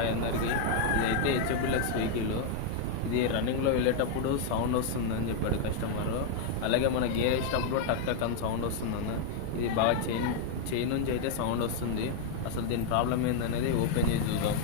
Hi అందరికీ. ఇదైతే హెచ్ఎఫ్డిలక్స్ vehicle. ఇది రన్నింగ్లో వెళ్ళేటప్పుడు సౌండ్ వస్తుందని చెప్పాడు కస్టమర్. అలాగే మన గేర్ వేసేటప్పుడు టక్ టక్ అని సౌండ్ వస్తుందన్న. ఇది బాగా చైన్ నుంచి అయితే సౌండ్ వస్తుంది. అసలు దీని ప్రాబ్లం ఏందనేది ఓపెన్ చేసి చూద్దాం.